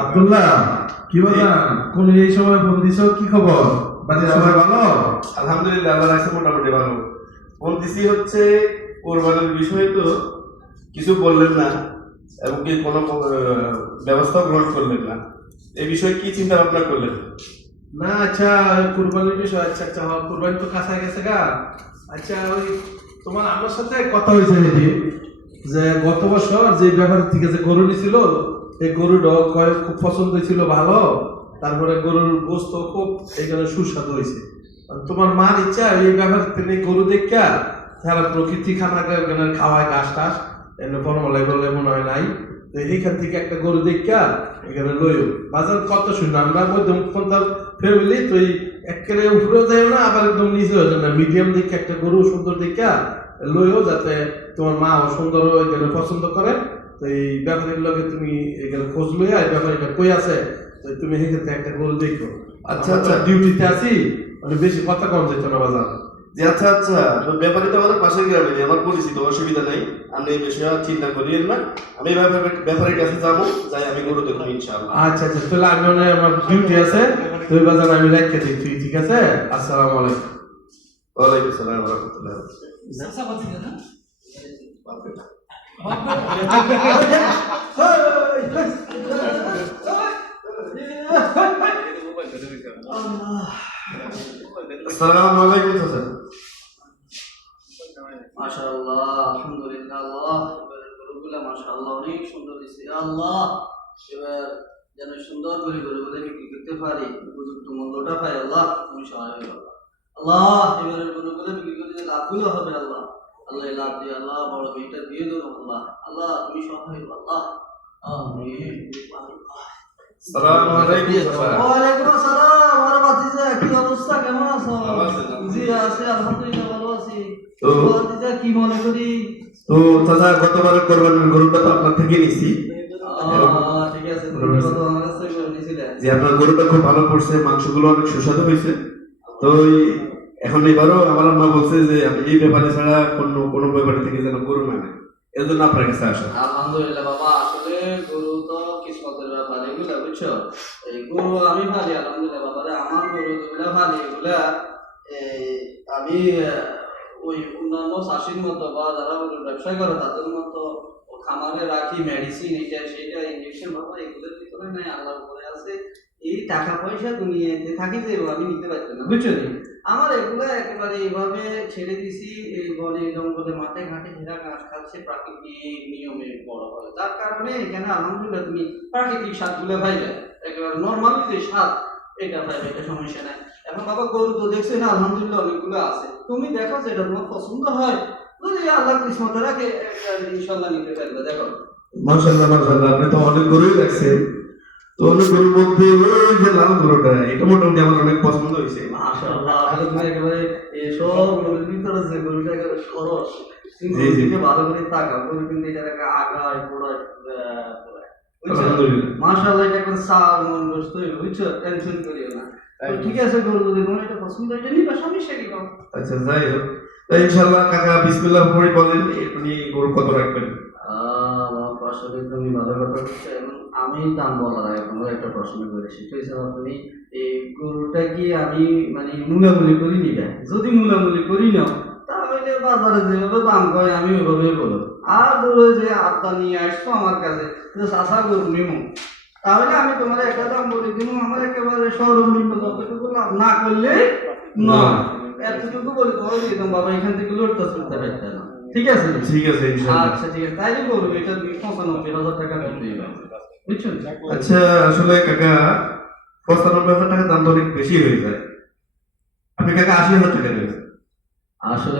আব্দুল্লাহ, কি বাজান? কোন এই সময় ফোন দিছো? কি খবর? বাড়ির সবাই ভালো? আলহামদুলিল্লাহ, আল্লাহ রাখছে মোটামুটি ভালো। ফোন দিছি হচ্ছে কোরবানির বিষয়ে, তো কিছু বললেন না এবং কি কোনো ব্যবস্থা গ্রহণ করলেন না। এই বিষয়ে কি চিন্তা ভাবনা করলেন? না, আচ্ছা, কুরবানির বিষয়। আচ্ছা আচ্ছা, হ্যাঁ, কুরবানি তো কাছে গেছে গা। আচ্ছা, ওই তোমার আমার সাথে কথা হয়েছে নাকি যে গত বছর যে ব্যাপার থেকে যে গরু নিছিল, এই গরুটা খুব পছন্দ ছিল, ভালো। তারপরে গরুর গোস্ত খুব এখানে সুস্বাদু হয়েছে। আর তোমার মার ইচ্ছা এই ব্যাপার তিনি গরু দেখা সারা প্রকৃতি খানাকে ওখানে খাওয়ায়, ঘাস টাস এনে ফর্মলাই বললে মনে হয় নাই। তো এইখান থেকে একটা গরু দেখা এখানে লইও। বাজার কত শুনলাম আমরা মধ্যম পন্থার ফ্যামিলি, তো এই একেবারে উপরেও যায় না, আবার একদম নিচে হয়ে যায় না, মিডিয়াম দেখে একটা গরু সুন্দর দেখা লইও, যাতে তোমার মা সুন্দর এখানে পছন্দ করে। তো এই ব্যাপারীর লগে তুমি এখানে খোঁজ লইয়া এই ব্যাপারীটা কই আছে, তো তুমি এখান থেকে একটা গরু দেখো। আচ্ছা আচ্ছা, ডিউটিতে আছি, মানে বেশি কথা কম যেত না বাজার। যে আচ্ছা আচ্ছা, তো ব্যাপারী তো আমাদের পাশের গ্রামে, আমার পরিচিত, অসুবিধা নেই। আপনি এই বিষয়ে চিন্তা করিয়েন না। আমি ব্যাপারীর কাছে যাবো, যাই আমি গরু দেখবো ইনশাআল্লাহ। আচ্ছা আচ্ছা, তাহলে আমি মনে হয় আমার ডিউটি আছে, তো ওই বাজার আমি রেখে দিচ্ছি। ঠিক আছে, আসসালামু আলাইকুম। ওয়ালাইকুম আসসালাম ওয়া রাহমাতুল্লাহ। আসসালামু আলাইকুম চাচা। মাশাআল্লাহ, আলহামদুলিল্লাহ। আল্লাহ, গরুগুলা মাশাআল্লাহ অনেক সুন্দর হয়েছে। আল্লাহ, এবার যেন সুন্দর করে গরুগুলো বিক্রি করতে পারি, উপযুক্ত মূল্যটা পাই। আল্লাহ, তুমি সহায় হও। আল্লাহ, এবারে গরুগুলো বিক্রি করে যে লাভগুলো হবে, আল্লাহ আল্লাহ এই লাভ দিয়ে আল্লাহ বড় মেয়েটা দিয়ে দেবো। আল্লাহ আল্লাহ, তুমি সহায় হও। আল্লাহ আমিন। আসসালামু আলাইকুম চাচা। ওয়ালাইকুম আসসালাম। আর ভাতিজা, কি অবস্থা, কেমন আছো? ভালো আছেন? জি আছি, আলহামদুলিল্লাহ ভালো আছি। তো ভাতিজা, কি মনে করি? তো চাচা, গতবারের কোরবানির গরুটা তো আপনার থেকে নিছি। ঠিক আছে, তুমি কত আমার কাছ থেকে করে নিছিলে? যে আপনার গরুটা খুব ভালো পড়ছে, মাংসগুলো অনেক সুস্বাদু হয়েছে। তো এখন এবারও আমার আম্মা বলছে যে আমি এই ব্যাপারে ছাড়া কোনো ব্যাপারে থেকে যেন গরু না নেয়, এর জন্য আপনার কাছে আসা। আলহামদুলিল্লাহ বাবা, আসলে গরু তো কিসমতের ব্যাপার, এগুলা বুঝছো। এই গরু আমি ভালি, আলহামদুলিল্লাহ বাবা রে, আমার গরু যেগুলা ভালি এগুলা আমি ওই অন্যান্য চাষির মতো বা যারা গরুর ব্যবসা করে তাদের মতো খামারে রাখি, মেডিসিন এটা সেটা ইঞ্জেকশন বাবা এগুলোর ভিতরে নাই, আল্লাহর উপরে আছে। এই টাকা পয়সা দুনিয়াতে থাকি যে আমি নিতে পারতাম না, বুঝছো নি। আমার এগুলো একেবারে এইভাবে ছেড়ে দিছি, এই বনে জঙ্গলে মাঠে ঘাটে ঘেরা ঘাস খাচ্ছে, প্রাকৃতিক নিয়মে বড় হয়, যার কারণে এখানে আলহামদুলিল্লাহ তুমি প্রাকৃতিক স্বাদগুলো পাইবে, একেবারে নর্মালি যে স্বাদ এটা পাইবে, এটা সমস্যা নাই। এখন বাবা গরু তো দেখছো না, আলহামদুলিল্লাহ অনেকগুলো আছে, তুমি দেখো যেটা তোমার পছন্দ হয়, যদি আল্লাহ কিসমতে রাখে ইনশাল্লাহ নিতে পারবে। দেখো মাশাআল্লাহ মাশাআল্লাহ, আপনি তো অনেক গরুই রাখছেন। তো অনেক গরুর মধ্যে ওই যে লাল গরুটা, এটা মোটামুটি আমার অনেক পছন্দ হয়েছে। মাশাআল্লাহ, তুমি একেবারে সব গরুর ভিতরে যে গরুটা একেবারে সরস, তুমি জি, জি। দিকে ভালো করে তাকাও, গরু কিন্তু এটা একটা আগায় পোড়ায় বুঝছো। আলহামদুলিল্লাহ। মাশাআল্লাহ, এটা একটা সার মন বসতো, বুঝছো, টেনশন করিও না। তো ঠিক আছে, গরু যদি তোমার এটা পছন্দ এটা নিবা, সমস্যা কি বাবা? আচ্ছা, যাই হোক, তো ইনশাআল্লাহ কাকা বিসমিল্লাহ পড়ে বলেন আপনি গরু কত রাখবেন। আসলে তুমি ভালো কথা বলছো, এবং আমি দাম বলার আগে কোনো একটা প্রশ্ন করেছি, ঠিক আছে? তুমি এই গরুটা কি আমি মানে মূলামূলি করি নিবে? যদি মূলামূলি করি নাও তাহলে বাজারে যেভাবে দাম করে আমি ওইভাবে বলো। আর ধরো যে আড্ডা নিয়ে আসছো আমার কাছে যে চাষা গরু নিমো, তাহলে আমি তোমার একটা দাম বলে দিব, আমার একেবারে সর্বনিম্ন যতটুকু লাভ না করলে নয়, এতটুকু বলে তোমার দিতাম বাবা, এখান থেকে লড়তে চলতে পারতে না। ঠিক আছে? ঠিক আছে ইনশাআল্লাহ। আচ্ছা ঠিক আছে, তাইলে বলবো এটা তুমি 95,000 টাকা দিতে হবে, বুঝছো? আচ্ছা, আসলে কাকা 95,000 টাকা দাম তো অনেক বেশি হয়ে যায়। আপনি কাকা 80,000 টাকা দেবেন। আসলে